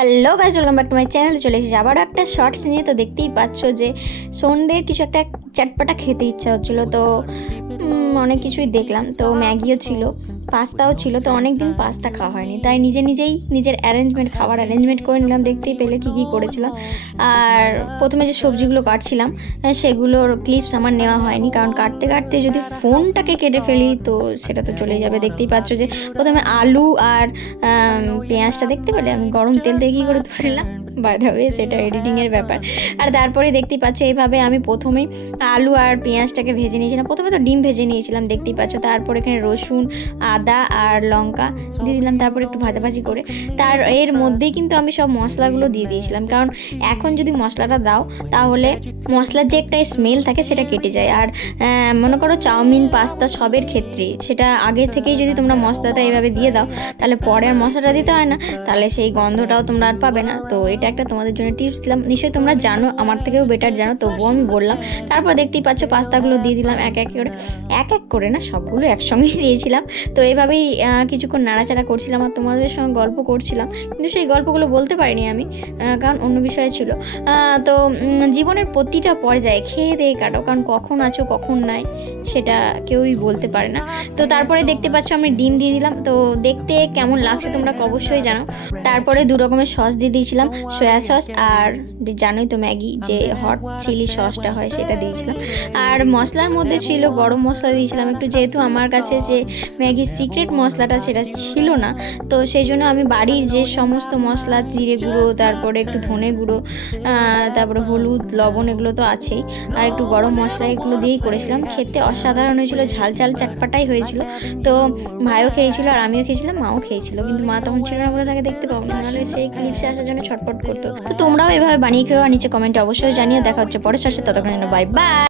Hello guys, welcome back to my channel. চলে এসেছি আবারও একটা শর্টস নিয়ে। তো দেখতেই পাচ্ছ যে সন্ধ্যের কিছু একটা চটপটা খেতে ইচ্ছা হচ্ছিলো। তো অনেক কিছুই দেখলাম। তো ম্যাগিও ছিল, পাস্তাও ছিল। তো অনেক দিন পাস্তা খাওয়া হয়নি, তাই নিজের খাবার অ্যারেঞ্জমেন্ট করে নিলাম। দেখতেই পেলে কী কী করেছিলাম। আর প্রথমে যে সবজিগুলো কাটছিলাম সেগুলোর ক্লিপস আমার নেওয়া হয়নি, কারণ কাটতে কাটতে যদি ফোনটাকে কেটে ফেলি তো সেটা তো চলে যাবে। দেখতেই পাচ্ছ যে প্রথমে আলু আর পেঁয়াজটা দেখতে পেলে আমি গরম তেল দিয়ে কী করে তুললাম, বাই দ্য ওয়ে সেটা এডিটিংয়ের ব্যাপার। আর তারপরে দেখতেই পাচ্ছ এইভাবে আমি প্রথমেই আলু আর পেঁয়াজটাকে ভেজে নিয়েছিলাম। প্রথমে তো ডিম ভেজে নিয়েছিলাম দেখতেই পাচ্ছ। তারপর এখানে রসুন, আদা আর লঙ্কা দিয়ে দিলাম, তারপর একটু ভাজাভাজি করে এর মধ্যেই কিন্তু আমি সব মশলাগুলো দিয়ে দিয়েছিলাম, কারণ এখন যদি মশলাটা দাও তাহলে মশলার যে একটা স্মেল থাকে সেটা কেটে যায়। আর মনে করো চাউমিন, পাস্তা সবের ক্ষেত্রেই সেটা আগে থেকেই যদি তোমরা মশলাটা এভাবে দিয়ে দাও তাহলে পরে আর মশলাটা দিতে হয় না, তাহলে সেই গন্ধটাও তোমরা আর পাবে না। তো এটা একটা তোমাদের জন্য টিপস দিলাম, নিশ্চয়ই তোমরা জানো, আমার থেকেও বেটার জানো, তবুও আমি বললাম। তারপর দেখতেই পাচ্ছ পাস্তাগুলো দিয়ে দিলাম এক এক করে না, সবগুলো একসঙ্গেই দিয়েছিলাম। তো এইভাবেই কিছুক্ষণ নাড়াচাড়া করছিলাম আর তোমাদের সঙ্গে গল্প করছিলাম, কিন্তু সেই গল্পগুলো বলতে পারিনি আমি, কারণ অন্য বিষয় ছিল। তো জীবনের প্রতিটা পর্যায়ে খেয়ে দিয়ে কাটো, কারণ কখন আছো কখন নাই সেটা কেউই বলতে পারে না। তো তারপরে দেখতে পাচ্ছ আমি ডিম দিয়ে দিলাম। তো দেখতে কেমন লাগছে তোমরা অবশ্যই জানো। তারপরে দু রকমের সস দিয়ে দিয়েছিলাম, সয়া সস আর জানোই তো ম্যাগি যে হট চিলি সসটা হয় সেটা দিয়েছিলাম। আর মশলার মধ্যে ছিল গরম মশলা দিয়েছিলাম একটু, যেহেতু আমার কাছে যে ম্যাগির সিক্রেট মশলাটা সেটা ছিল না, তো সেই জন্য আমি বাড়ির যে সমস্ত মশলা, জিরে গুঁড়ো, তারপরে একটু ধনে গুঁড়ো, তারপরে হলুদ, লবণ, এগুলো তো আছেই, আর একটু গরম মশলা, এগুলো দিয়েই করেছিলাম। খেতে অসাধারণ হয়েছিল, ঝাল ঝাল চটপাটাই হয়েছিল। তো ভাইও খেয়েছিল আর আমিও খেয়েছিলাম, মাও খেয়েছিল, কিন্তু মা তখন ছিল না বলে তাকে দেখতে পাবো না, নাহলে সেই ক্লিপসে আসার জন্য ছটফট করতো। তো তোমরাও এভাবে বানিয়ে খেয়েও, আর নিচে কমেন্টে অবশ্যই জানিয়ে। দেখা হচ্ছে পরের সাথে, ততক্ষণ বাই বাই।